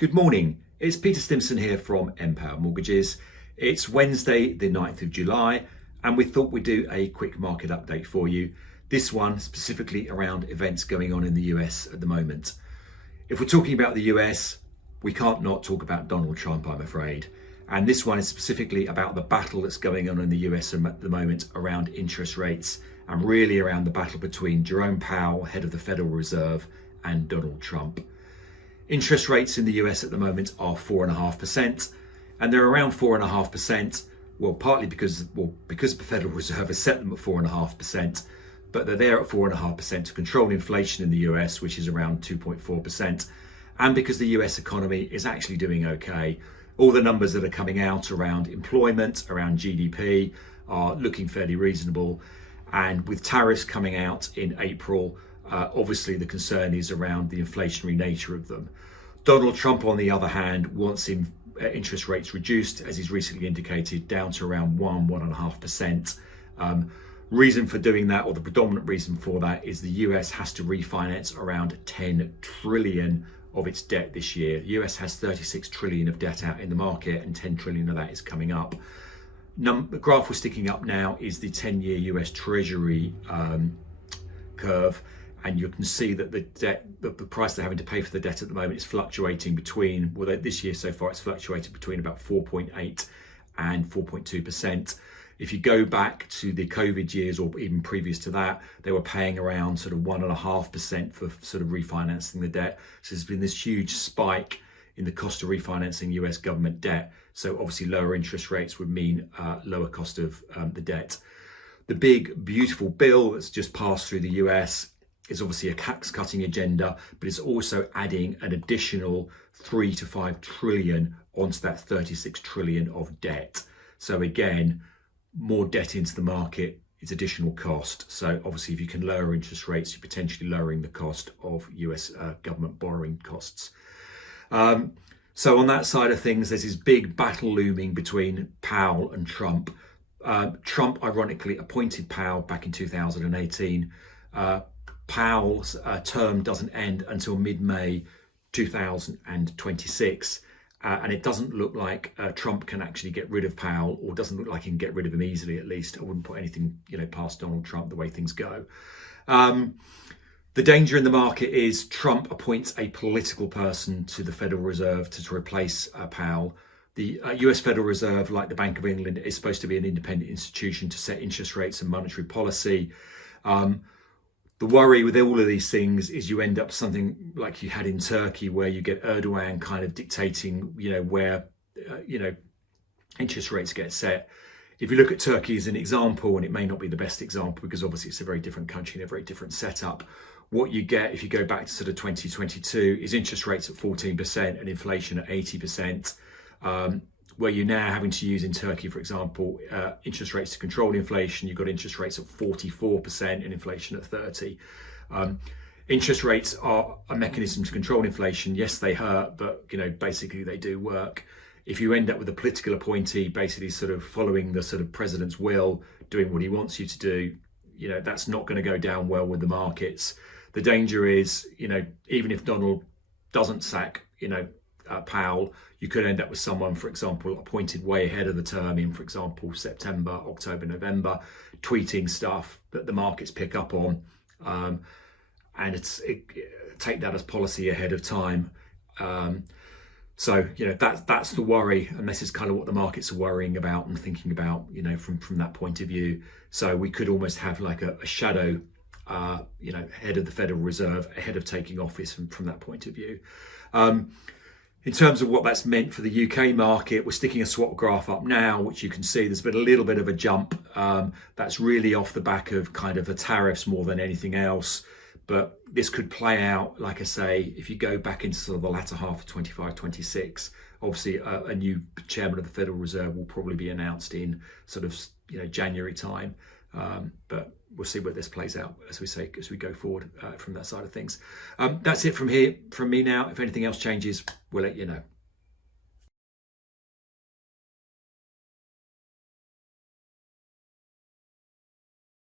Good morning, it's Peter Stimson here from MPowered Mortgages. It's Wednesday the 9th of July and we thought we'd do a quick market update for you. This one specifically around events going on in the US at the moment. If we're talking about the US, we can't not talk about Donald Trump, I'm afraid. And this one is specifically about the battle that's going on in the US at the moment around interest rates and really around the battle between Jerome Powell, head of the Federal Reserve, and Donald Trump. Interest rates in the US at the moment are 4.5%, and they're around 4.5%. Well, partly because the Federal Reserve has set them at 4.5%, but they're there at 4.5% to control inflation in the US, which is around 2.4%, and because the US economy is actually doing okay. All the numbers that are coming out around employment, around GDP, are looking fairly reasonable, and with tariffs coming out in April, obviously the concern is around the inflationary nature of them. Donald Trump, on the other hand, wants interest rates reduced, as he's recently indicated, down to around 1.5%. Reason for doing that, or the predominant reason for that, is the US has to refinance around 10 trillion of its debt this year. The US has 36 trillion of debt out in the market, and 10 trillion of that is coming up. The graph we're sticking up now is the 10-year US Treasury curve, and you can see that the debt, the price they're having to pay for the debt at the moment is fluctuating between, well, this year so far it's fluctuated between about 4.8 and 4.2%. If you go back to the COVID years or even previous to that, they were paying around sort of 1.5% for sort of refinancing the debt. So there's been this huge spike in the cost of refinancing US government debt. So obviously lower interest rates would mean lower cost of the debt. The big beautiful bill that's just passed through the US is obviously a tax cutting agenda, but it's also adding an additional 3 to 5 trillion onto that 36 trillion of debt. So again, more debt into the market is additional cost. So obviously if you can lower interest rates, you're potentially lowering the cost of US government borrowing costs. So on that side of things, there's this big battle looming between Powell and Trump. Trump ironically appointed Powell back in 2018. Powell's term doesn't end until mid-May 2026, and it doesn't look like Trump can actually get rid of Powell, or doesn't look like he can get rid of him easily. At least I wouldn't put anything past Donald Trump the way things go. The danger in the market is Trump appoints a political person to the Federal Reserve to replace Powell. The US Federal Reserve, like the Bank of England, is supposed to be an independent institution to set interest rates and monetary policy. The worry with all of these things is you end up something like you had in Turkey, where you get Erdogan kind of dictating, where, interest rates get set. If you look at Turkey as an example, and it may not be the best example because obviously it's a very different country and a very different setup, what you get if you go back to sort of 2022 is interest rates at 14% and inflation at 80%. Where you're now having to use in Turkey, for example, interest rates to control inflation. You've got interest rates at 44% and inflation at 30%. Interest rates are a mechanism to control inflation. Yes, they hurt, but basically they do work. If you end up with a political appointee basically sort of following the sort of president's will, doing what he wants you to do, that's not going to go down well with the markets. The danger is, even if Donald doesn't sack, Powell, you could end up with someone, for example, appointed way ahead of the term in, for example, September, October, November, tweeting stuff that the markets pick up on, and take that as policy ahead of time. So that's the worry, and this is kind of what the markets are worrying about and thinking about, from that point of view. So we could almost have like a shadow, head of the Federal Reserve ahead of taking office from that point of view. In terms of what that's meant for the UK market, we're sticking a swap graph up now, which you can see there's been a little bit of a jump. That's really off the back of kind of the tariffs more than anything else. But this could play out, like I say, if you go back into sort of the latter half of 25, 26, obviously a new chairman of the Federal Reserve will probably be announced in sort of, January time. But we'll see where this plays out, as we go forward from that side of things. That's it from me now. If anything else changes, we'll let you know.